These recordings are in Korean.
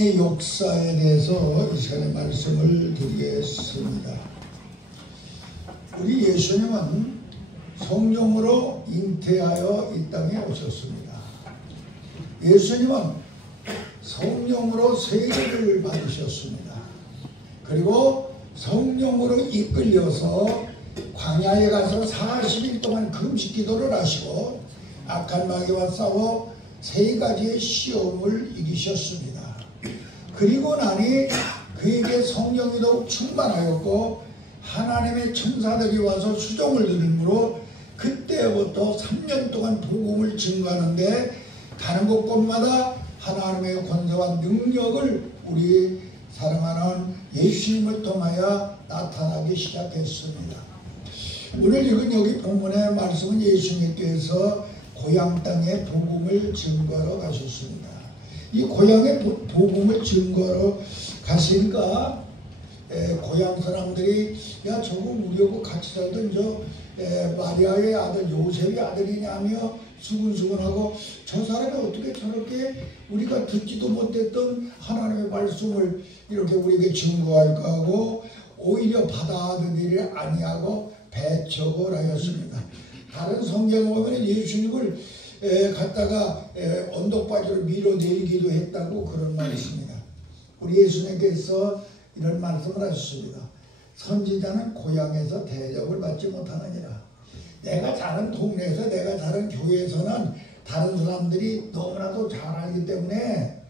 성령의 역사에 대해서 이 시간에 말씀을 드리겠습니다. 우리 예수님은 성령으로 잉태하여 이 땅에 오셨습니다. 예수님은 성령으로 세례를 받으셨습니다. 그리고 성령으로 이끌려서 광야에 가서 40일 동안 금식 기도를 하시고 악한 마귀와 싸워 3가지의 시험을 이기셨습니다. 그리고 나니 그에게 성령이 더욱 충만하였고 하나님의 천사들이 와서 수종을 드리므로 그때부터 3년 동안 복음을 증거하는데 가는 곳곳마다 하나님의 권세와 능력을 우리 사랑하는 예수님을 통하여 나타나기 시작했습니다. 오늘 읽은 여기 본문의 말씀은 예수님께서 고향 땅에 복음을 증거하러 가셨습니다. 이 고향에 복음을 증거하러 가시니까 고향 사람들이 야 저거 우리하고 같이 살던 저 마리아의 아들 요셉의 아들이냐며 수근수근하고 저 사람이 어떻게 저렇게 우리가 듣지도 못했던 하나님의 말씀을 이렇게 우리에게 증거할까 하고 오히려 받아들이지 아니하고 배척을 하였습니다. 다른 성경에 보면 예수님을 갖다가 언덕바지로 밀어내리기도 했다고 그런 말이 있습니다. 우리 예수님께서 이런 말씀을 하셨습니다. 선지자는 고향에서 대접을 받지 못하느니라. 내가 자란 동네에서 내가 자란 교회에서는 다른 사람들이 너무나도 잘 알기 때문에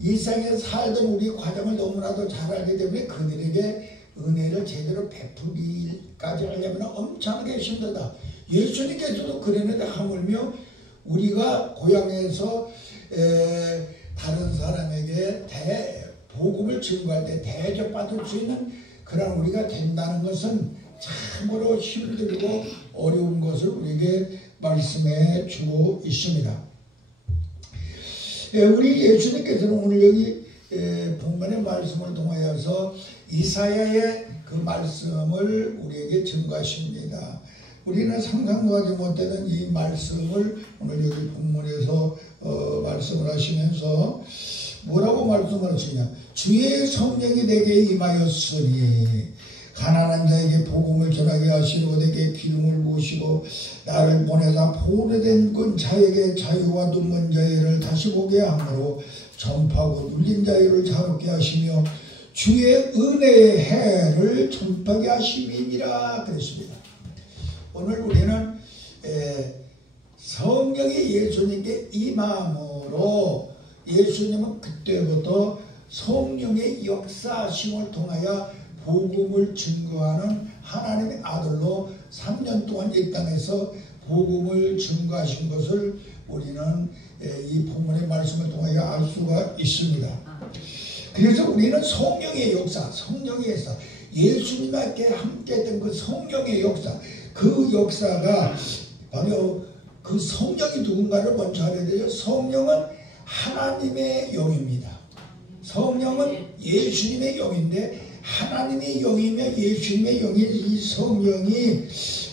일상에 살던 우리 과정을 너무나도 잘 알기 때문에 그들에게 은혜를 제대로 베풀기까지 하려면 엄청나게 힘들다. 예수님께서도 그랬는데 하물며 우리가 고향에서 다른 사람에게 복음을 증거할 때 대접받을 수 있는 그런 우리가 된다는 것은 참으로 힘들고 어려운 것을 우리에게 말씀해 주고 있습니다. 우리 예수님께서는 오늘 여기 본문의 말씀을 통하여서 이사야의 그 말씀을 우리에게 증거하십니다. 우리는 상상도 하지 못하는 이 말씀을 오늘 여기 본문에서 말씀을 하시면서 뭐라고 말씀을 하시냐. 주의 성령이 내게 임하였으니 가난한 자에게 복음을 전하게 하시고 내게 기름을 부으시고 나를 보내사 포로된 건 자에게 자유와 눈먼 자를 다시 보게 하므로 전파하고 눌린 자를 자유롭게 하시며 주의 은혜의 해를 전파하게 하심이니라 그랬습니다. 오늘 우리는 성령이 예수님께 임함으로 예수님은 그때부터 성령의 역사심을 통하여 복음을 증거하는 하나님의 아들로 3년 동안 이 땅에서 복음을 증거하신 것을 우리는 이 본문의 말씀을 통하여 알 수가 있습니다. 그래서 우리는 성령의 역사, 성령의 역사, 예수님께 함께 했던 그 성령의 역사, 그 역사가 바로 그 성령이 누군가를 먼저 알아야 되죠. 성령은 하나님의 영입니다. 성령은 예수님의 영인데 하나님의 영이며 예수님의 영인 이 성령이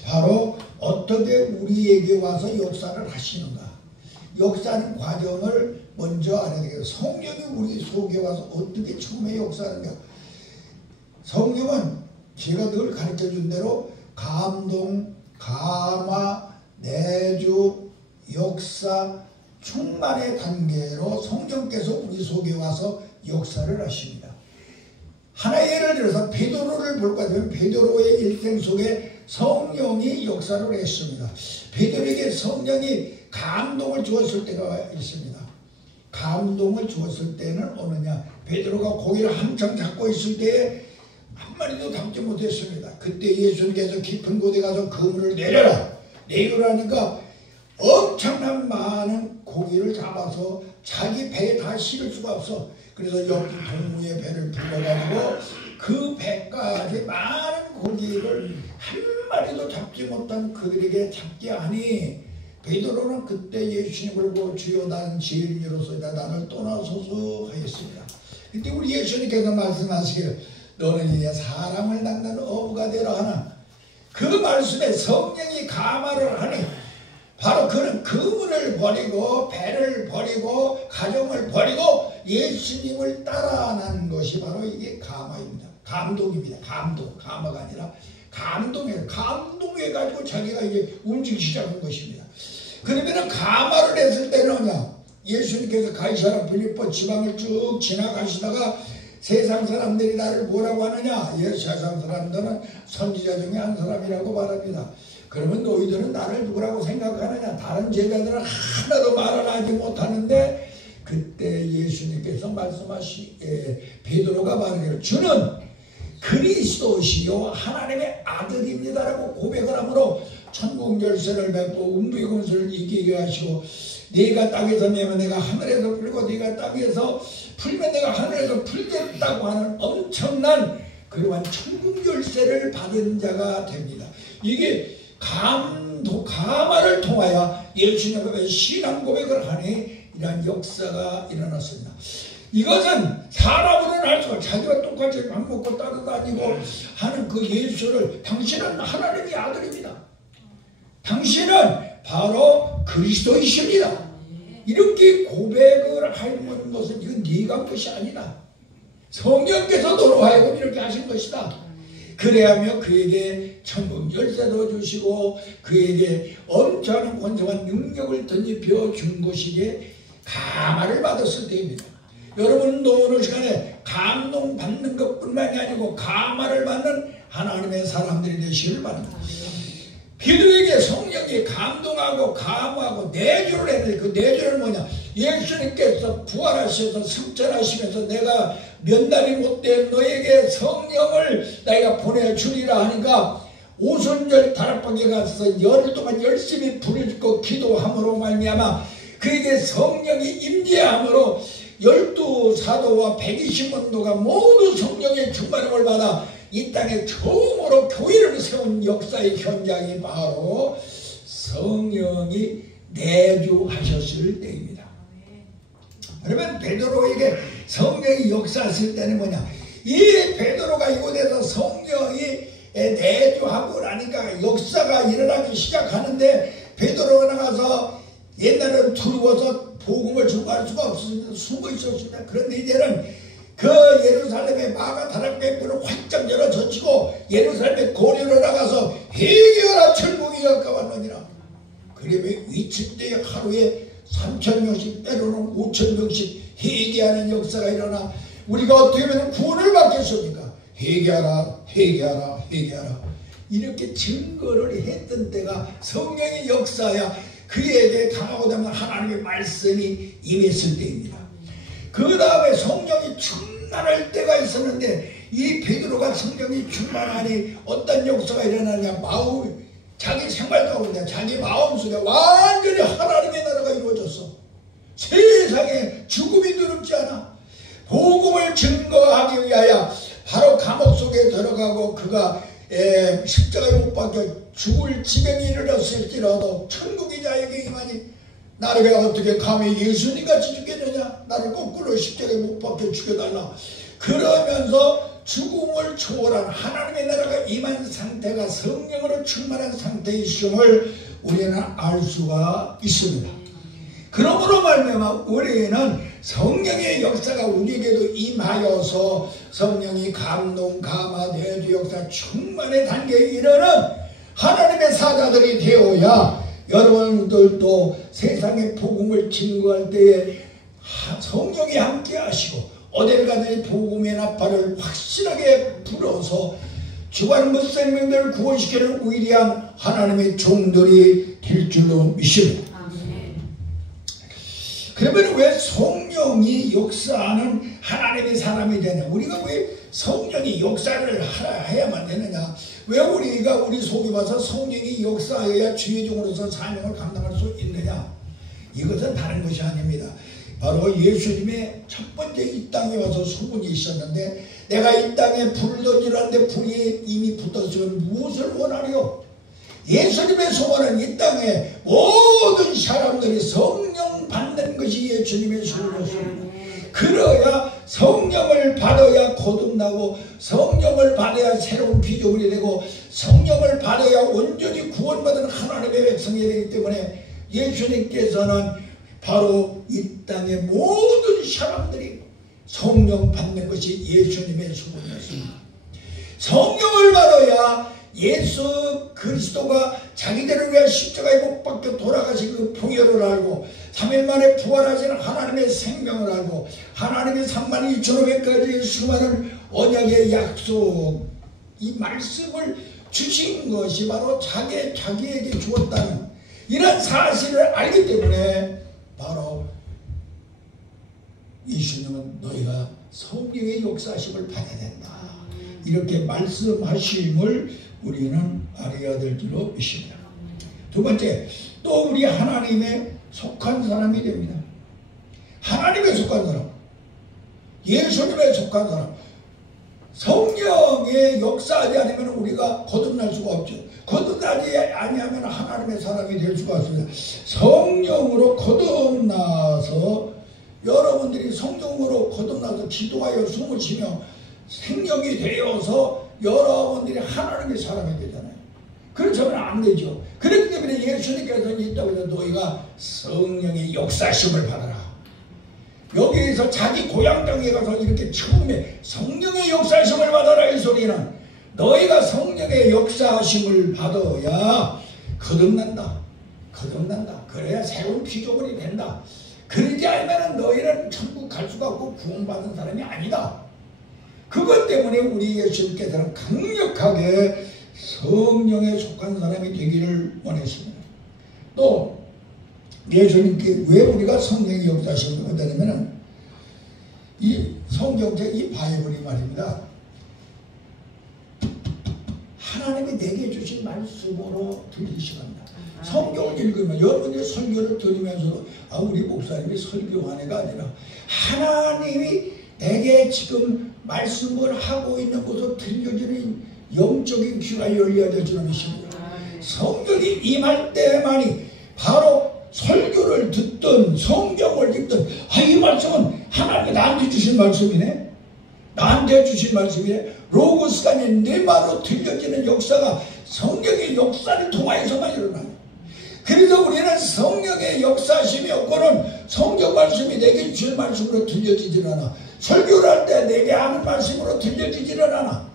바로 어떻게 우리에게 와서 역사를 하시는가. 역사하는 과정을 먼저 알아야 되겠죠. 성령이 우리 속에 와서 어떻게 처음에 역사하는가. 성령은 제가 늘 가르쳐준 대로 감동, 감화, 내주, 역사, 충만의 단계로 성령께서 우리 속에 와서 역사를 하십니다. 하나의 예를 들어서 베드로를 볼까 하면 베드로의 일생 속에 성령이 역사를 했습니다. 베드로에게 성령이 감동을 주었을 때가 있습니다. 감동을 주었을 때는 어느냐. 베드로가 고기를 한창 잡고 있을 때에 한 마리도 잡지 못했습니다. 그때 예수님께서 깊은 곳에 가서 그물을 내려라. 내려라니까 엄청난 많은 고기를 잡아서 자기 배에 다 실을 수가 없어. 그래서 옆 동무의 배를 불러가지고 그 배까지 많은 고기를 한 마리도 잡지 못한 그들에게 잡게 하니 베드로는 그때 예수님을 보고 주여 나는 죄인으로서이다 나를 떠나소서 하였습니다. 그때 우리 예수님께서 말씀하시기를 너는 이제 사람을 낚는 어부가 되라 하나 그 말씀에 성령이 감화를 하니 바로 그는 그물을 버리고 배를 버리고 가정을 버리고 예수님을 따라하는 것이 바로 이게 가마입니다. 감동입니다. 가마가 아니라 감동해가지고 자기가 이제 움직이기 시작한 것입니다. 그러면은 가마를 했을 때는 뭐냐? 예수님께서 가이사랴 빌립보 지방을 쭉 지나가시다가 세상 사람들이 나를 뭐라고 하느냐? 세상 사람들은 선지자 중에 한 사람이라고 말합니다. 그러면 너희들은 나를 누구라고 생각하느냐? 다른 제자들은 하나도 말을 하지 못하는데 그때 예수님께서 베드로가 말하기를 주는 그리스도시요 하나님의 아들입니다라고 고백을 하므로 천국 열쇠를 맺고 음부의 권세를 이기게 하시고 네가 땅에서 내면 내가 하늘에서 풀고 네가 땅에서 풀면 내가 하늘에서 풀겠다고 하는 엄청난 그러한 천국 열쇠를 받은 자가 됩니다. 이게 가마를 통하여 예수님의 신앙 고백을 하니 이러한 역사가 일어났습니다. 이것은 사람으로는 알 수가 자기와 똑같이 밥 먹고 따라다니고 하는 그 예수를 당신은 하나님의 아들입니다. 당신은 바로 그리스도이십니다. 이렇게 고백을 하는 것은 이건 네가 한 것이 아니다. 성령께서 너로 하여금 이렇게 하신 것이다. 그래야며 그에게 천국 열쇠도 주시고 그에게 엄청난 권세와 능력을 덧입혀 준 것이기에 가마를 받았을 때입니다. 여러분도 오늘 시간에 감동받는 것뿐만이 아니고 가마를 받는 하나님의 사람들이 되시길 바랍니다. 베드로에게 성령이 감동하고 감화하고 내주를 해야 돼. 그 내주는 뭐냐? 예수님께서 부활하셔서 승천하시면서 내가 몇 달이 못된 너에게 성령을 내가 보내주리라 하니까 오순절 다락방에 가서 열흘 동안 열심히 불을 짓고 기도함으로 말미암아 그에게 성령이 임재함으로 12사도와 120원도가 모두 성령의 충만함을 받아 이 땅에 처음으로 교회를 세운 역사의 현장이 바로 성령이 내주하셨을 때입니다. 그러면 베드로에게 성령이 역사했을 때는 뭐냐? 이 베드로가 이곳에서 성령이 내주하고 나니까 역사가 일어나기 시작하는데 베드로가 나가서 옛날에는 두려워서 복음을 전할 수가 없었습니다. 숨어 있었습니다. 그런데 이제는 그 예루살렘의 마가다락의 문을 활짝 열어 젖히고 예루살렘의 거리로 나가서 회개하라 천국이 가까웠느니라. 그러면 위층대에 하루에 3,000명씩 때로는 5,000명씩 회개하는 역사가 일어나 우리가 어떻게 하면 구원을 받겠습니까? 회개하라 회개하라 회개하라 이렇게 증거를 했던 때가 성령의 역사야 그에게 강하고 담은 하나님의 말씀이 임했을 때입니다. 그 다음에 성령이 충만할 때가 있었는데 이 베드로가 성령이 충만하니 어떤 역사가 일어나냐? 자기 생활 가운데 자기 마음속에 완전히 하나님의 나라가 이루어졌어. 세상에 죽음이 두렵지 않아. 복음을 증거하기 위하여 바로 감옥 속에 들어가고 그가 십자가에 못 박혀 죽을 지경이 이르렀을지라도 천국이 자에게 임하니 나를 어떻게 감히 예수님같이 죽겠느냐? 나를 거꾸로 십자가에 못 박혀 죽여달라. 그러면서 죽음을 초월한 하나님의 나라가 임한 상태가 성령으로 충만한 상태이심을 우리는 알 수가 있습니다. 그러므로 말미암아 우리는 성령의 역사가 우리에게도 임하여서 성령이 감동, 감화, 내주 역사 충만의 단계에 이르는 하나님의 사자들이 되어야 여러분들도 세상의 복음을 증거할 때에 성령이 함께 하시고 어딜 가든지 복음의 나팔을 확실하게 불어서 주관 무생명들을 구원시키는 위대한 하나님의 종들이 될 줄로 믿습니다. 그러면 왜 성령이 역사하는 하나님의 사람이 되냐? 우리가 왜 성령이 역사를 해야만 되느냐? 왜 우리가 우리 속에 와서 성령이 역사해야 주의 종으로서 사명을 감당할 수 있느냐? 이것은 다른 것이 아닙니다. 바로 예수님의 첫 번째 이 땅에 와서 소문이 있었는데 내가 이 땅에 불을 던지라는데 불이 이미 붙었으면 무엇을 원하리요? 예수님의 소원은 이 땅에 모든 사람들이 성령 받는 것이 예수님의 소원이었습니다. 그래야 성령을 받아야 거듭나고 성령을 받아야 새로운 피조물이 되고 성령을 받아야 온전히 구원받은 하나님의 백성이 되기 때문에 예수님께서는 바로 이 땅의 모든 사람들이 성령 받는 것이 예수님의 소원이었습니다. 성령을 받아야 예수 그리스도가 자기들을 위해 십자가에 못 박혀 돌아가신 그 부여를 알고 3일 만에 부활하시는 하나님의 생명을 알고 하나님의 32,500가지의 수많은 언약의 약속, 이 말씀을 주신 것이 바로 자기에게 주었다는 이런 사실을 알기 때문에 바로 예수님은 너희가 성령의 역사하심을 받아야 된다, 이렇게 말씀하심을 우리는 알아야 될 줄로 믿습니다. 두 번째, 또 우리 하나님의 속한 사람이 됩니다. 하나님의 속한 사람, 예수님의 속한 사람. 성령의 역사하지 않으면 우리가 거듭날 수가 없죠. 거듭나지 아니하면 하나님의 사람이 될 수가 없습니다. 성령으로 거듭나서, 여러분들이 성령으로 거듭나서 기도하여 숨을 쉬며 생명이 되어서 여러분들이 하나님의 사람이 되잖아요. 그렇지 않으면 안 되죠. 그렇기 때문에 예수님께서는 있다고 해서 너희가 성령의 역사심을 받아라. 여기에서 자기 고향 땅에 가서 이렇게 처음에 성령의 역사심을 받아라 이 소리는, 너희가 성령의 역사심을 받아야 거듭난다. 그래야 새로운 피조물이 된다. 그러지 않으면 너희는 천국 갈 수가 없고 구원받은 사람이 아니다. 그것 때문에 우리 예수님께서는 강력하게 성령에 속한 사람이 되기를 원했습니다. 또 예수님께 왜 우리가 성령의 역사심을 받냐면 이 성경책, 이 바이블이 말입니다, 하나님이 내게 주신 말씀으로 들리시기 합니다. 성경을 읽으면 여러분이 설교를 들으면서도 우리 목사님이 설교한 애가 아니라 하나님이 내게 지금 말씀을 하고 있는 것으로 들려주는 영적인 귀가 열려야 될 줄 믿습니다. 성경이 임할 때만이 바로 설교를 듣든 성경을 읽든 이 말씀은 하나님이 나한테 주신 말씀이네, 나한테 주신 말씀이네, 로고스가 아닌 내 말로 들려지는 역사가 성경의 역사를 통하여서만 일어나요. 그래서 우리는 성령의 역사심이 없고는 성경 말씀이 내게 주신 말씀으로 들려지질 않아. 설교를 할 때 내게 하는 말씀으로 들려지지는 않아.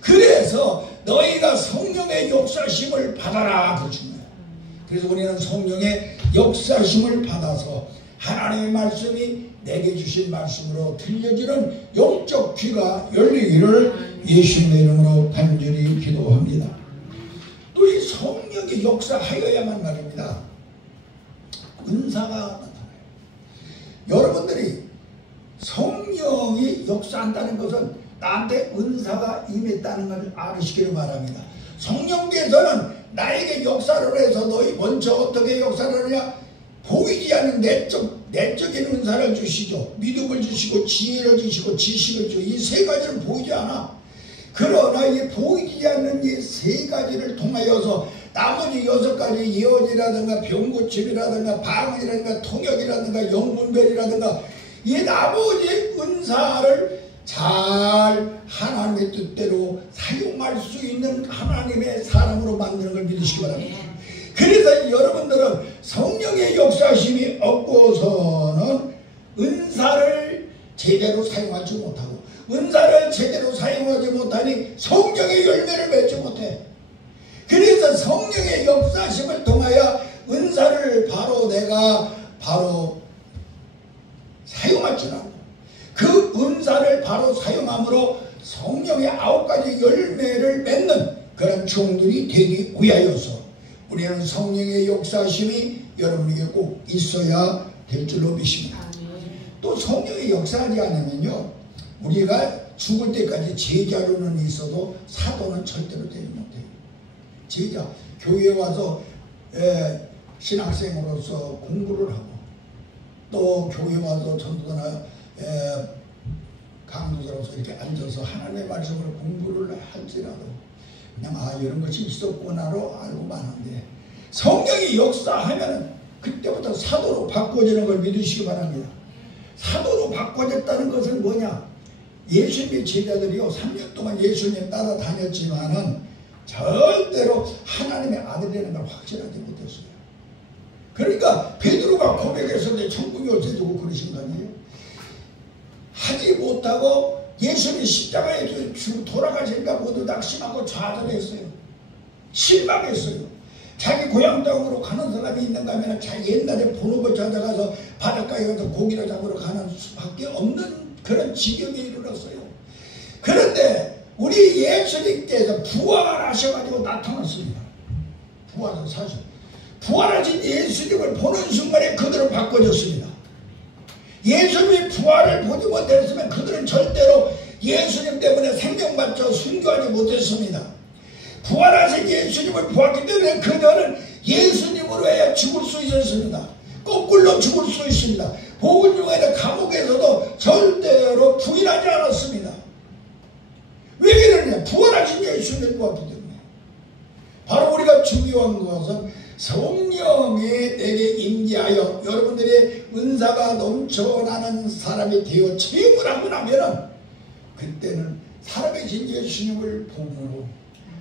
그래서 너희가 성령의 역사심을 받아라 그러신 거예요. 그래서 우리는 성령의 역사심을 받아서 하나님의 말씀이 내게 주신 말씀으로 들려지는 영적 귀가 열리기를 예수님의 이름으로 간절히 기도합니다. 또 이 성령의 역사하여야만 말입니다, 은사가 나타나요. 여러분들이 성령이 역사한다는 것은 나한테 은사가 임했다는 것을 알으시기를 바랍니다. 성령께서는 나에게 역사를 해서 너희 먼저 어떻게 역사를 하느냐, 보이지 않는 내적인 은사를 주시죠. 믿음을 주시고 지혜를 주시고 지식을 주시고 이 세 가지는 보이지 않아. 그러나 이 보이지 않는 이 세 가지를 통하여서 나머지 6가지, 예언이라든가 병고침이라든가 방언이라든가 통역이라든가 영분별이라든가 이 나머지 은사를 잘 하나님의 뜻대로 사용할 수 있는 하나님의 사람으로 만드는 걸 믿으시기 바랍니다. 그래서 여러분들은 성령의 역사심이 없고서는 은사를 제대로 사용하지 못하고, 은사를 제대로 사용하지 못하니 성령의 열매를 맺지 못해. 그래서 성령의 역사심을 통하여 은사를 내가 사용할 줄 알고, 그 은사를 바로 사용함으로 성령의 9가지 열매를 맺는 그런 종들이 되기 위하여서 우리는 성령의 역사심이 여러분에게 꼭 있어야 될 줄로 믿습니다. 또 성령의 역사하지 않으면요, 우리가 죽을 때까지 제자로는 있어도 사도는 절대로 되지 못해요. 제자, 교회에 와서 신학생으로서 공부를 하고, 또 교회 와서 전도나 강도자로서 이렇게 앉아서 하나님의 말씀을 공부를 할지라도 그냥 이런 것이 있었구나로 알고만 하는데, 성령이 역사하면 그때부터 사도로 바꿔지는 걸 믿으시기 바랍니다. 사도로 바꿔졌다는 것은 뭐냐, 예수님의 제자들이요 3년 동안 예수님 따라다녔지만은 절대로 하나님의 아들이라는 걸 확신하지 못했어요. 그러니까 베드로가 고백했었는데 천국이 어쩌고 그러신 거 아니에요? 하지 못하고 예수님이 십자가에 돌아가시니까 모두 낙심하고 좌절했어요. 실망했어요. 자기 고향 땅으로 가는 사람이 있는가 하면 자기 옛날에 본업을 찾아가서 바닷가에 가서 고기를 잡으러 가는 수밖에 없는 그런 지경에 이르렀어요. 그런데 우리 예수님께서 부활하셔가지고 나타났습니다. 부활하신 예수님을 보는 순간에 그들은 바꿔졌습니다. 예수님이 부활을 보지 못했으면 그들은 절대로 예수님 때문에 생명받자 순교하지 못했습니다. 부활하신 예수님을 보았기 때문에 그들은 예수님으로 해야 죽을 수 있었습니다. 거꾸로 죽을 수 있습니다. 복음 중에는 감옥에서도 절대로 부인하지 않았습니다. 왜 그러냐? 부활하신 예수님을 보았기 때문에. 바로 우리가 중요한 것은 성령이 내게 임재하여 여러분들의 은사가 넘쳐나는 사람이 되어 체험을 하고 나면은 그때는 살아계신 예수님을 보므로,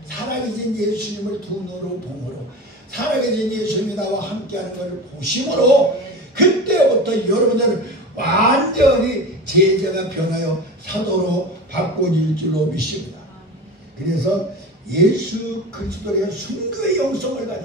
살아계신 예수님을 두 눈으로 보므로, 살아계신 예수님이 나와 함께하는 것을 보심으로 그때부터 여러분들은 완전히 제자가 변하여 사도로 바꿔질 줄로 믿습니다. 그래서 예수 그리스도의 순교의 영성을 가져.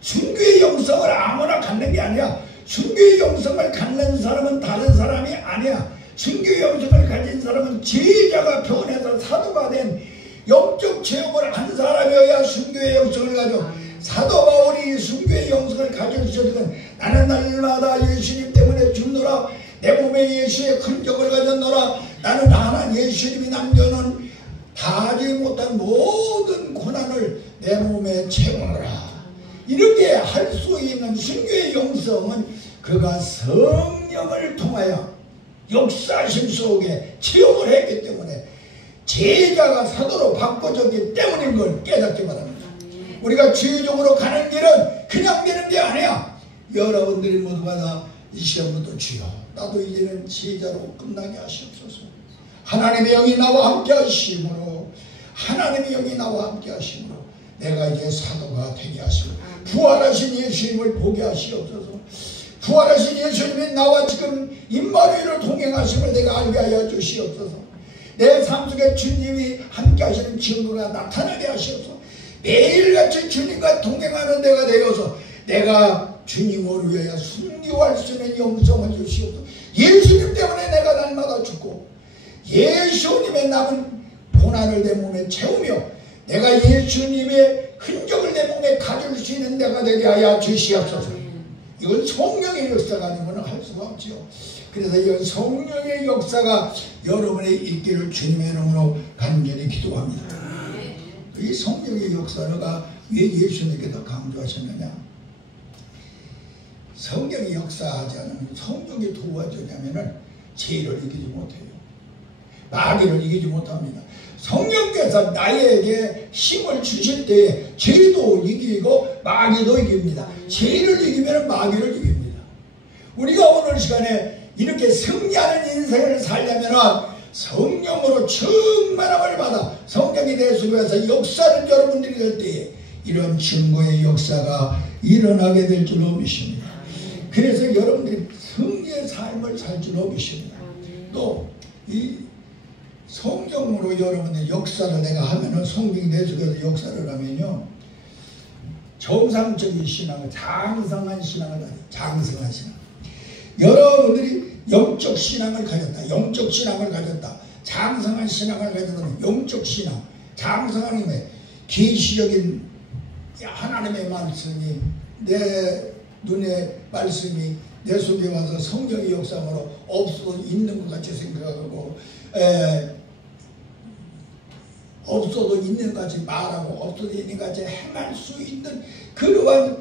순교의 영성을 아무나 갖는 게 아니야. 순교의 영성을 갖는 사람은 다른 사람이 아니야. 순교의 영성을 가진 사람은 제자가 변해서 사도가 된 영적 체험을 한 사람이어야 순교의 영성을 가져. 사도 바울이 순교의 영성을 가질 수 있는 나는 날마다 예수님 때문에 죽노라. 내 몸에 예수의 흔적을 가졌노라. 나는 하나 예수님이 남겨놓은 다하지 못한 모든 고난을 내 몸에 채우노라. 이렇게 할 수 있는 순교의 영성은 그가 성령을 통하여 역사심 속에 체험을 했기 때문에 제자가 사도로 바꿔졌기 때문인 걸 깨닫기 바랍니다. 우리가 주의적으로 가는 길은 그냥 되는 게 아니야. 여러분들이 모두가 다 이 시험부터 주여 나도 이제는 제자로 끝나게 하시옵소서. 하나님의 영이 나와 함께 하심으로, 하나님의 영이 나와 함께 하심으로 내가 이제 사도가 되게 하시고 부활하신 예수님을 보게 하시옵소서. 부활하신 예수님이 나와 지금 임마누엘을 동행하심을 내가 알게 하여 주시옵소서. 내 삶 속에 주님이 함께 하시는 증거가 나타나게 하시옵소서. 매일같이 주님과 동행하는 내가 되어서 내가 주님을 위하여 순교할 수 있는 영성을 주시옵소서. 예수님 때문에 내가 날마다 죽고 예수님의 남은 고난을 내 몸에 채우며 내가 예수님의 흔적을 내 몸에 가질 수 있는 내가 되게 하여 주시옵소서. 이건 성령의 역사가 아니면 할 수가 없지요. 그래서 이 성령의 역사가 여러분의 있기를 주님의 이름으로 간절히 기도합니다. 이 성령의 역사가 왜 예수님께서 강조하셨느냐? 성령이 역사하지 않으면 성령이 도와주냐면은 죄를 이기지 못해요. 마귀를 이기지 못합니다. 성령께서 나에게 힘을 주실 때에 죄도 이기고 마귀도 이깁니다. 죄를 이기면 마귀를 이깁니다. 우리가 오늘 시간에 이렇게 승리하는 인생을 살려면 성령으로 충만함을 받아 성령이 내 속에서 역사하는 여러분들이 될 때에 이런 증거의 역사가 일어나게 될 줄로 믿습니다. 그래서 여러분들이 승리의 삶을 살 줄로 믿습니다. 또 이 성경으로 여러분의 역사를 내가 하면은 성경이 내 속에서 역사를 하면요 정상적인 신앙을 장성한 신앙을 하죠. 장성한 신앙. 여러분들이 영적 신앙을 가졌다. 영적 신앙을 가졌다. 장성한 신앙을 가졌다. 영적 신앙. 장성한 힘에 계시적인 하나님의 말씀이 내 눈에 말씀이 내 속에 와서 성령의 역사로 없어도 있는 것 같이 생각하고 없어도 있는 것 같이 말하고 없어도 있는 것 같이 행할 수 있는 그러한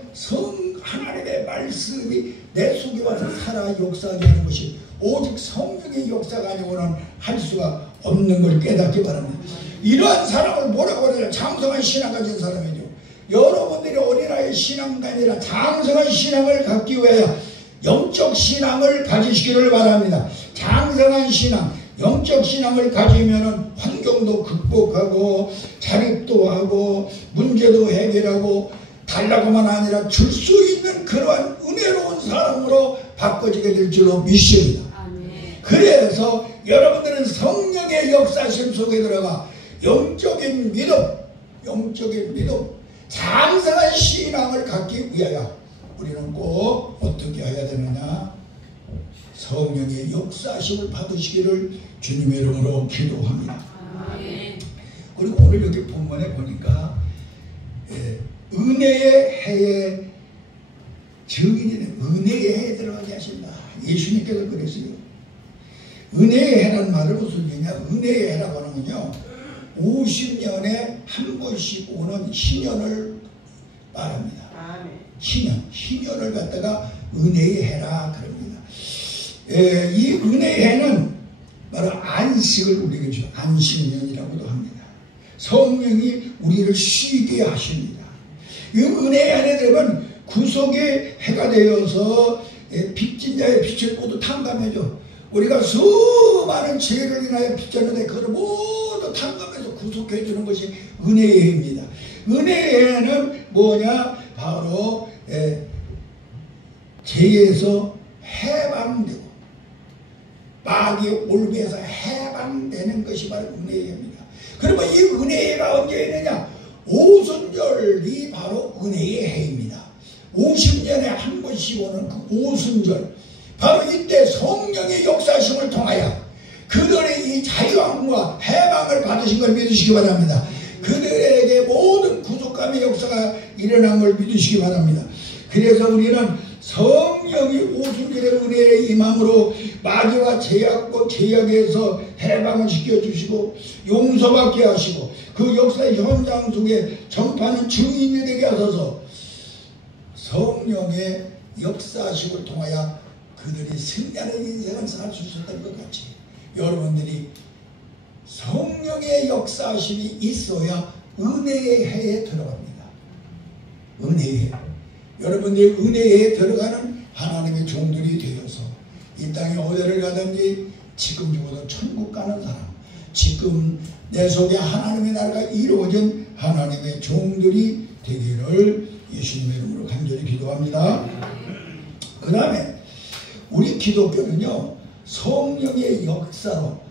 하나님의 말씀이 내 속에 와서 살아 역사하게 하는 것이 오직 성령의 역사가 아니고는 할 수가 없는 걸 깨닫기 바랍니다. 이러한 사람을 뭐라고 하느냐? 장성한 신앙 가진 사람이죠. 여러분들이 어린아이 신앙이 아니라 장성한 신앙을 갖기 위하여 영적 신앙을 가지시기를 바랍니다. 장성한 신앙, 영적 신앙을 가지면 환경도 극복하고 자립도 하고 문제도 해결하고 달라고만 아니라 줄 수 있는 그러한 은혜로운 사람으로 바꿔지게 될 줄로 믿습니다. 그래서 여러분들은 성령의 역사심 속에 들어가 영적인 믿음, 장성한 신앙을 갖기 위하여 우리는 꼭 어떻게 해야 되느냐? 성령의 역사심을 받으시기를 주님의 이름으로 기도합니다. 그리고 오늘 여기 본문에 보니까 은혜의 해에 증인이네. 은혜의 해에 들어가게 하신다. 예수님께서 그랬어요. 은혜의 해라는 말을 무슨 얘기냐? 은혜의 해라고 하는 건요, 50년에 한 번씩 오는 희년을 말합니다. 희년을 갖다가 은혜의 해라 그럽니다. 이 은혜의 해는 바로 안식을 우리에게 주죠. 안식년이라고도 합니다. 성령이 우리를 쉬게 하십니다. 이 은혜의 안에 들어가면 구속의 해가 되어서 빚진 자의 빚을 모두 탕감해줘. 우리가 수많은 죄를 인하여 빚졌는데 그걸 모두 탕감해서 구속해 주는 것이 은혜의 해입니다. 은혜의 해는 뭐냐? 바로 죄에서 해방되고 마귀 올무에서 해방되는 것이 바로 은혜의 해입니다. 그러면 이 은혜의 해가 언제 있느냐? 오순절이 바로 은혜의 해입니다. 50년에 한 번씩 오는 그 오순절, 바로 이때 성령의 역사심을 통하여 그들의 이 자유함과 해방을 받으신 걸 믿으시기 바랍니다. 그들에게 모든 구속감의 역사가 일어난 걸 믿으시기 바랍니다. 그래서 우리는 성령이 오순절의 은혜에 임함으로 마귀와 제약에서 해방을 시켜주시고 용서받게 하시고 그 역사의 현장 속에 전파하는 증인이 되게 하소서. 성령의 역사심을 통하여 그들이 승리하는 인생을 살 수 있었던 것 같이 여러분들이 성령의 역사심이 있어야 은혜의 해에 들어갑니다. 은혜의 해. 여러분들이 은혜의 해에 들어가는 하나님의 종들이 되어서 이 땅에 어디를 가든지 지금 죽어도 천국 가는 사람, 지금 내 속에 하나님의 나라가 이루어진 하나님의 종들이 되기를 예수님의 이름으로 간절히 기도합니다. 그 다음에 우리 기독교는요, 성령의 역사로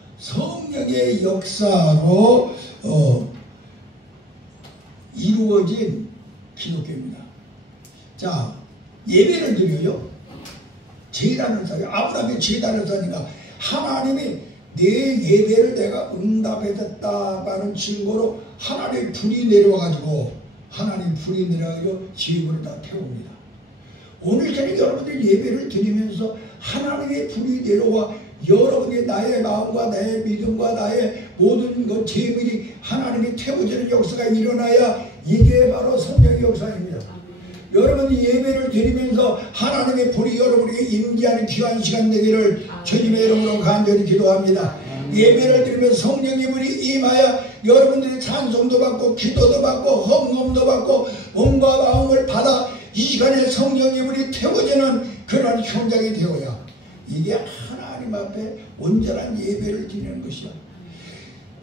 이루어진 기독교입니다. 자, 예배를 드려요. 제단을 사요. 아브라함이 제단을 사니까 하나님이 내 예배를 내가 응답해줬다라는 증거로 하나님의 불이 내려와가지고 지옥을 다 태웁니다. 오늘 저녁 여러분들이 예배를 드리면서 하나님의 불이 내려와 여러분의 나의 마음과 나의 믿음과 나의 모든 것 재물이 하나님이 태워지는 역사가 일어나야 이게 바로 성령의 역사입니다. 여러분이 예배를 드리면서 하나님의 불이 여러분에게 임재하는 귀한 시간 되기를 주님의 이름으로 간절히 기도합니다. 예배를 드리면 성령의 불이 임하여 여러분들이 찬송도 받고 기도도 받고 헌금도 받고 몸과 마음을 받아 이 시간에 성령의 불이 태워지는 그런 현장이 되어야 이게 하나님 앞에 온전한 예배를 드리는 것이야.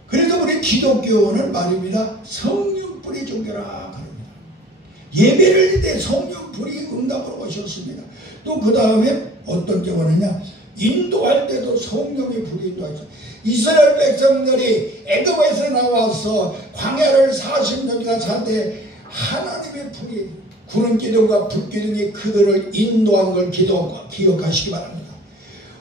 그래서 우리 기독교는 말입니다. 성령 불이 종교라 그럽니다. 예배를 드릴 때 성령 불이 응답으로 오셨습니다. 또 그 다음에 어떤 경우느냐, 인도할 때도 성령의 불이 인도하죠. 이스라엘 백성들이 애굽에서 나와서 광야를 40년간 살 때 하나님의 불이 구름기둥과 불기둥이 그들을 인도한 걸 기억하시기 바랍니다.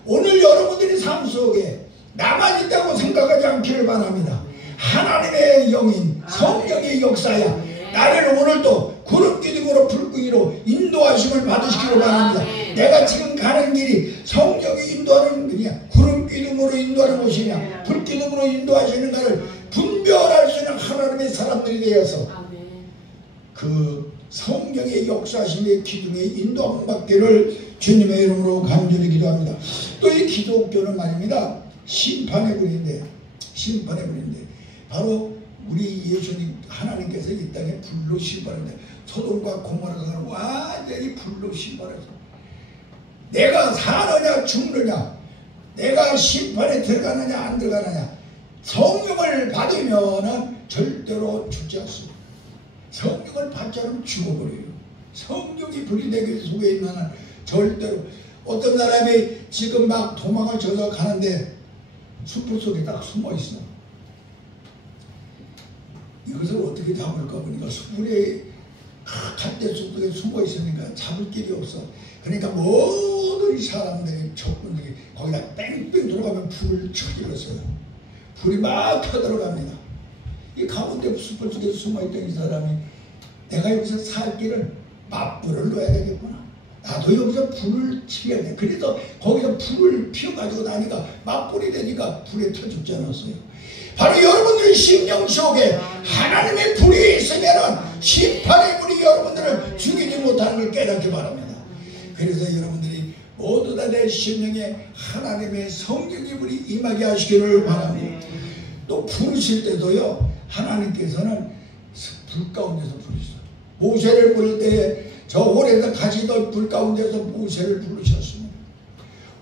오늘 여러분들이 삶 속에 나만 있다고 생각하지 않기를 바랍니다. 하나님의 영인 성령의 역사야 나를 오늘도 구름기둥으로 불기둥으로 인도하심을 받으시기를 바랍니다. 내가 지금 가는 길이 성령이 인도하는 길이냐, 구름기둥으로 인도하는 곳이냐, 불기둥으로 인도하시는가를 분별할 수 있는 하나님의 사람들이 되어서 그 성령의 역사심의 기둥에 인도함 받기를 주님의 이름으로 간절히 기도합니다. 또 이 기독교는 말입니다. 심판의 불인데 바로 우리 예수님 하나님께서 이 땅에 불로 심판했는데 소돔과 고모라가 완전히 불로 심판해서 내가 사느냐 죽느냐, 내가 심판에 들어가느냐 안 들어가느냐, 성령을 받으면은 절대로 죽지 않습니다. 성령을 받지 않으면 죽어버려요. 성령이 불이 내 속에 있는 한 절대로. 어떤 사람이 지금 막 도망을 쳐서 가는데 숲을 속에 딱 숨어 있어. 이것을 어떻게 잡을까 보니까 숲에 갈대 속에 숨어 있으니까 잡을 길이 없어. 그러니까 모든 사람들이 적군들이 거기다 뺑뺑 들어가면 불을 쳐들었어요. 불이 막 터들어갑니다. 이 가운데 숲을 속에 숨어있던 이 사람이 내가 여기서 살 길은 맞불을 넣어야 되겠구나. 나도 여기서 불을 치워야 돼. 그래서 거기서 불을 피워가지고 나니까 맞불이 되니까 불에 터 죽지 않았어요. 바로 여러분들의 심령 속에 하나님의 불이 있으면 심판의 불이 여러분들을 죽이지 못하는 걸 깨닫기 바랍니다. 그래서 여러분들이 모두 다 내 심령에 하나님의 성령의 불이 임하게 하시기를 바랍니다. 또 부르실 때도요, 하나님께서는 불 가운데서 부르셨어요. 모세를 부를 때 저 홀에서 가시던 불 가운데서 모세를 부르셨습니다.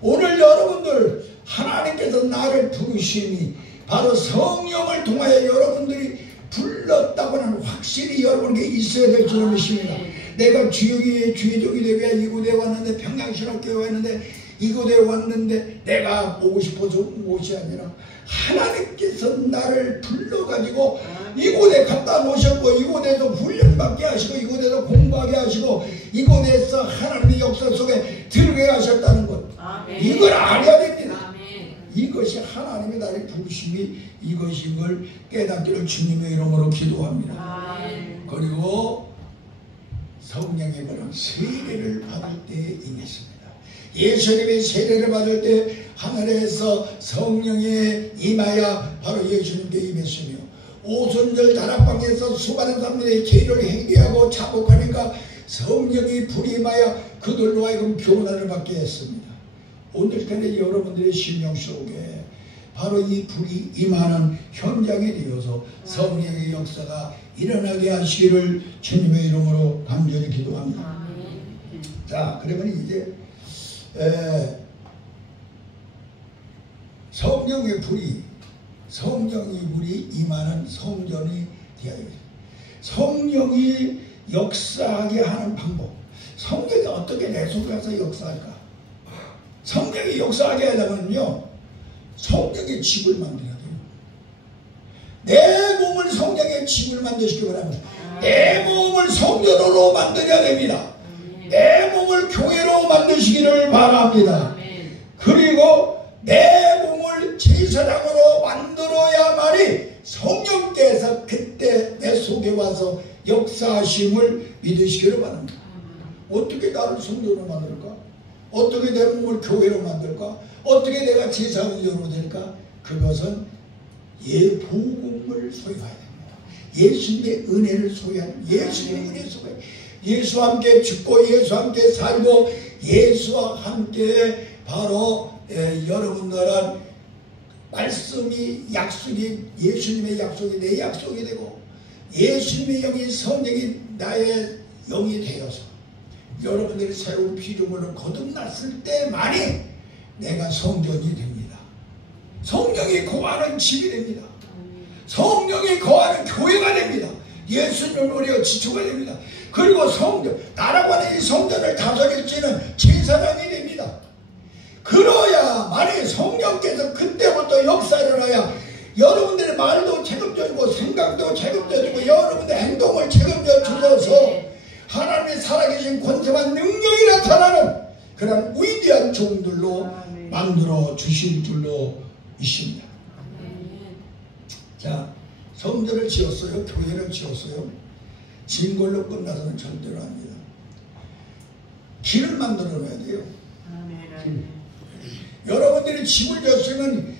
오늘 여러분들 하나님께서 나를 부르심이 바로 성령을 통하여 여러분들이 불렀다고 하는 확실히 여러분에게 있어야 될 줄을 믿습니다. 내가 주역이 주의종이 되기 위해 이곳에 왔는데, 평양신학교에 왔는데, 이곳에 왔는데 내가 오고 싶어서 온 곳이 아니라 하나님께서 나를 불러가지고 이곳에 갖다 놓으셨고, 이곳에서 훈련받게 하시고, 이곳에서 공부하게 하시고, 이곳에서 하나님의 역사 속에 들어가게 하셨다는 것. 이걸 알아야 됩니다. 이것이 하나님의 나의 부르심이 이것인 걸 깨닫기를 주님의 이름으로 기도합니다. 그리고 성령의 그런 세례를 받을 때에 임했습니다. 예수님이 세례를 받을 때 하늘에서 성령이 임하여 바로 예수님께 임했으며, 오순절 다락방에서 수많은 사람들이 죄를 회개하고 자복하니까 성령이 불이 임하여 그들로 하여금 교훈을 받게 했습니다. 오늘까지 여러분들의 심령 속에 바로 이 불이 임하는 현장이 되어서 성령의 역사가 일어나게 하시기를 주님의 이름으로 간절히 기도합니다. 자, 그러면 이제 성령의 불이 임하는 성전이 되어야 됩니다. 성령이 역사하게 하는 방법. 성령이 어떻게 내 속에 가서 역사할까? 성령이 역사하게 하려면요, 성령의 집을 만들어야 돼요. 내 몸을 성령의 집을 만드시기 바랍니다. 내 몸을 성전으로 만들어야 됩니다. 내 몸을 교회로 만드시기를 바랍니다. 그리고 내 몸을 제사장으로 만들어야만이 성령께서 그때 내 속에 와서 역사하심을 믿으시기를 바랍니다. 어떻게 나를 성전으로 만들까? 어떻게 내 몸을 교회로 만들까? 어떻게 내가 제사장으로 될까? 그것은 복음을 소유해야 됩니다. 예수님의 은혜를 소유하는, 예수님의 은혜 속에 예수와 함께 죽고 예수와 함께 살고 예수와 함께 바로 여러분들은 말씀이 약속이, 예수님의 약속이 내 약속이 되고 예수님의 영이 성령이 나의 영이 되어서 여러분들이 새로운 피조물을 거듭났을 때만이 내가 성전이 됩니다. 성령이 거하는 집이 됩니다. 성령이 거하는 교회가 됩니다. 예수님을 우리가 지초가 됩니다. 그리고 성전, 나라고 하는 이 성전을 다스릴지는 제사장이 됩니다. 그러야만이 성령께서 그때부터 역사를 하여 여러분들의 말도 책임져주고 생각도 책임져주고 여러분들의 행동을 책임져 주셔서 하나님의 살아계신 권세와 능력이 나타나는 그런 위대한 종들로 만들어 주실 줄로 믿습니다. 자, 성전을 지었어요. 교회를 지었어요. 지은 걸로 끝나서는 절대로 합니다. 길을 만들어 놔야 돼요. 여러분들이 집을 졌으면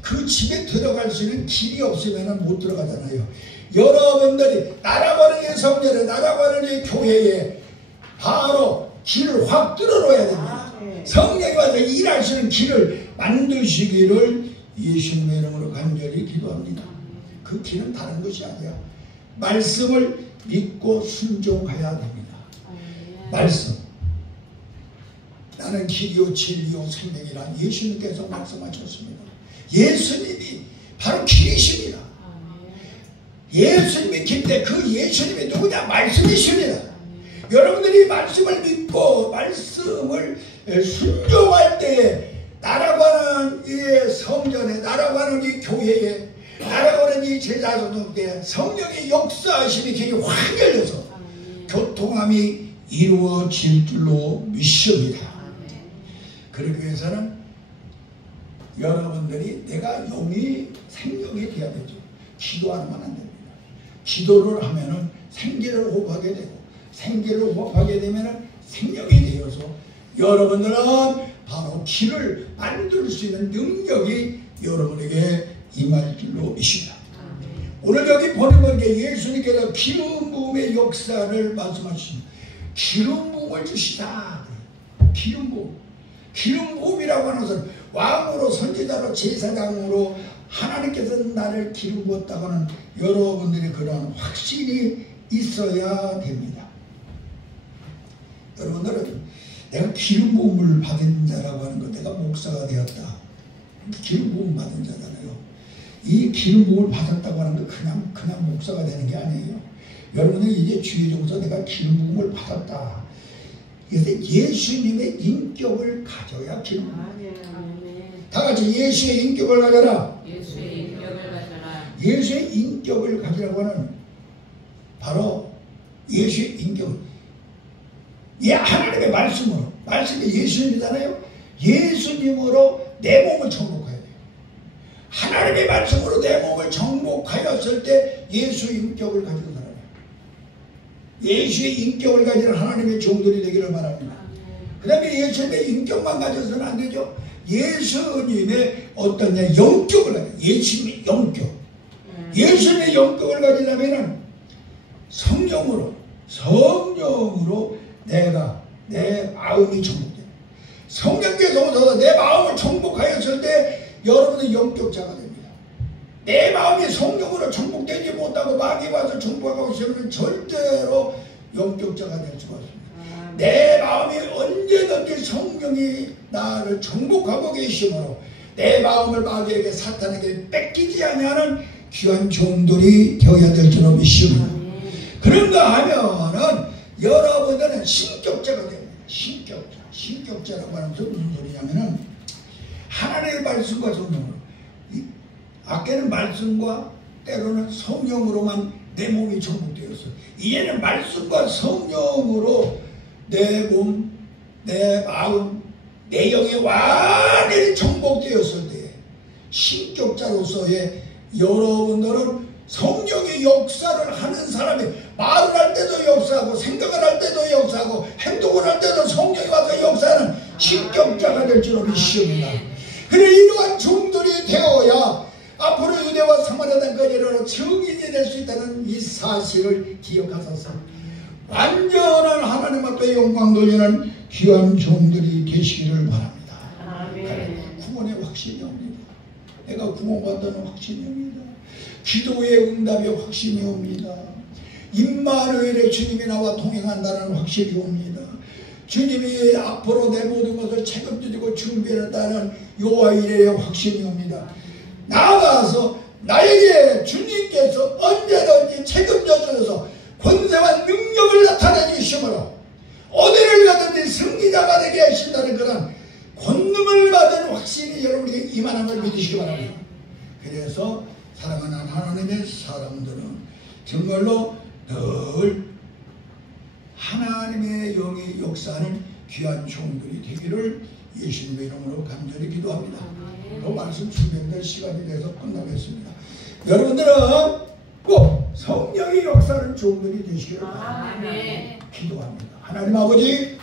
그 집에 들어갈 수 있는 길이 없으면 못 들어가잖아요. 여러분들이 나라고 하는 이 성전에, 나라고 하는 이 교회에 바로 길을 확 뚫어놓아야 됩니다. 성령이 와서 일하시는 길을 만드시기를 예수님의 이름으로 간절히 기도합니다. 그 길은 다른 것이 아니야. 말씀을 믿고 순종해야 됩니다. 말씀. 나는 길이요 진리요 생명이라 예수님께서 말씀하셨습니다. 예수님이 바로 길이십니다. 예수님이 길인데 그 예수님이 누구냐? 말씀이십니다. 여러분들이 말씀을 믿고 말씀을 순종할 때에 나라고 하는 이 성전에, 나라고 하는 이 교회에, 나라고 하는 이 제자들께 성령의 역사하심이 길이 확 열려서 교통함이 이루어질 줄로 믿습니다. 그러기 위해서는 여러분들이 내가 영이 생명이 되어야 되죠. 기도하면 안 됩니다. 기도를 하면은 생기를 호흡하게 되고, 생기를 호흡하게 되면은 생명이 되어서 여러분들은 바로 길을 만들 수 있는 능력이 여러분에게 임할 줄로 믿습니다. 오늘 여기 보는 건 예수님께서 기름 부음의 역사를 말씀하십니다. 기름 부음을 주시다. 기름 부음. 기름 부음이라고 하는 것은 왕으로, 선지자로, 제사장으로 하나님께서 나를 기름 부었다고는 여러분들의 그런 확신이 있어야 됩니다. 여러분들은 내가 기름 부음을 받은 자라고 하는 것, 내가 목사가 되었다. 기름 부음 받은 자잖아요. 이 기름 부음을 받았다고 하는 건 그냥 목사가 되는 게 아니에요. 여러분은 이제 주의적으로 내가 기름 부음을 받았다. 그래서 예수님의 인격을 가져야 기름 부음. 다 같이 예수의 인격을 가져라. 예수의 인격을 가져라. 예수의 인격을 가지라고 하는 바로 예수의 인격. 예, 하나님의 말씀으로, 말씀이 예수님이잖아요. 예수님으로 내 몸을 정복해야 돼요. 하나님의 말씀으로 내 몸을 정복하였을 때 예수의 인격을 가지고 살아요. 예수의 인격을 가지는 하나님의 종들이 되기를 바랍니다. 그 다음에 예수님의 인격만 가져서는 안 되죠. 예수님의 어떤 영격을 가져요. 예수님의 영격. 예수님의 영격을 가지려면 성령으로 내가 내 마음이 정복돼요. 성령께서 오셔서 내 마음을 정복하였을 때 여러분은 영격자가 됩니다. 내 마음이 성령으로 정복되지 못하고 마귀 와서 정복하고 있으면 절대로 영격자가 될 수가 없습니다. 내 마음이 언제든지 성령이 나를 정복하고 계시므로 내 마음을 마귀에게, 사탄에게 뺏기지 아니하는 귀한 종들이 되어야 될 줄로 믿습니다. 그런가 하면은 여러분들은 신격자가 됩니다. 신격자라고 하는 것은 무슨 소리냐면은 하나님의 말씀과 성령으로, 아까는 말씀과 때로는 성령으로만 내 몸이 정복되었어요. 이제는 말씀과 성령으로 내 몸, 내 마음, 내 영이 완전히 정복되었을 때 신격자로서의 여러분들은 성령의 역사를 하는 사람이, 말을 할 때도 역사하고 생각을 할 때도 역사하고 행동을 할 때도 성령이 와서 역사하는 신격자가 될 줄로 믿습니다. 그래, 이러한 종들이 되어야 앞으로 유대와 사마리아 땅까지 이르러 증인이 될 수 있다는 이 사실을 기억하소서. 완전한 하나님 앞에 영광 돌리는 귀한 종들이 되시기를 바랍니다. 구원의 확신이 옵니다. 내가 구원받다는 확신이 옵니다. 기도의 응답의 확신이 옵니다. 임마누엘의 주님이 나와 동행한다는 확신이 옵니다. 주님이 앞으로 내 모든 것을 책임지고 준비한다는 요하일의 확신이 옵니다. 나아가서 나에게 주님께서 언제든지 책임져 주셔서 권세와 능력을 나타내 주시므로 어디를 가든지 승리자가 되게 하신다는 그런 권능을 받은 확신이 여러분에게 임하는 걸 믿으시기 바랍니다. 그래서 사랑하는 하나님의 사람들은 정말로 늘 하나님의 영이 역사하는 귀한 종들이 되기를 예수님의 이름으로 간절히 기도합니다. 또 말씀 준비될 시간이 돼서 끝나겠습니다. 여러분들은 꼭 성령의 역사하는 종들이 되시기를 바랍니다. 기도합니다. 하나님 아버지,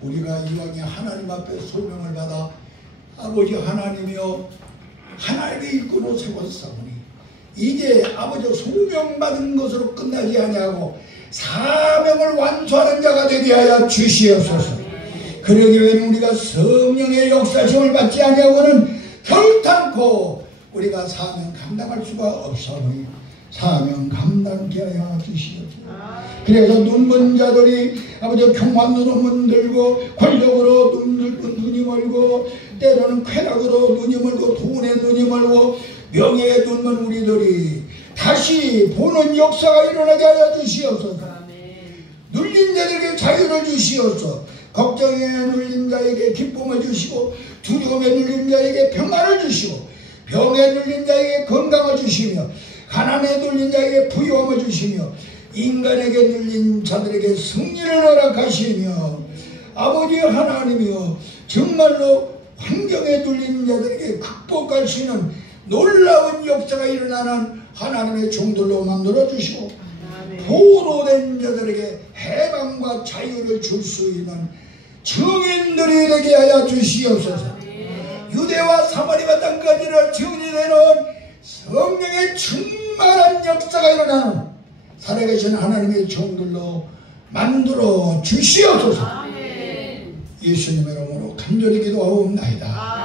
우리가 이왕에 하나님 앞에 소명을 받아 아버지 하나님이여 하나님의 일꾼으로 세웠사오니 이제 아버지 소명받은 것으로 끝나지 아니하고 사명을 완수하는 자가 되게 하여 주시옵소서. 그러기 위해 우리가 성령의 역사심을 받지 아니하고는 결탄코 우리가 사명 감당할 수가 없사오니 사명 감당케 하여 주시옵소서. 그래서 눈먼 자들이 아버지 경한 눈을 들고 권력으로 눈이 멀고 때로는 쾌락으로 눈이 멀고 돈에 눈이 멀고 명예에 눈먼 우리들이 다시 보는 역사가 일어나게 하여 주시옵소서. 눌린 자들에게 자유를 주시옵소서. 걱정에 눌린 자에게 기쁨을 주시고 두려움에 눌린 자에게 평안을 주시고 병에 눌린 자에게 건강을 주시며 가난에 눌린 자에게 부유함을 주시며 인간에게 눌린 자들에게 승리를 허락하시며 아버지 하나님이여 정말로 환경에 눌린 자들에게 극복할 수 있는 놀라운 역사가 일어나는 하나님의 종들로 만들어 주시고 포로된 자들에게 해방과 자유를 줄 수 있는 증인들이 되게 하여 주시옵소서. 유대와 사마리아 땅까지를 정리되는 성령의 충만한 역사가 일어나는 살아계신 하나님의 종들로 만들어 주시옵소서. 예수님의 이름으로 간절히 기도하옵나이다.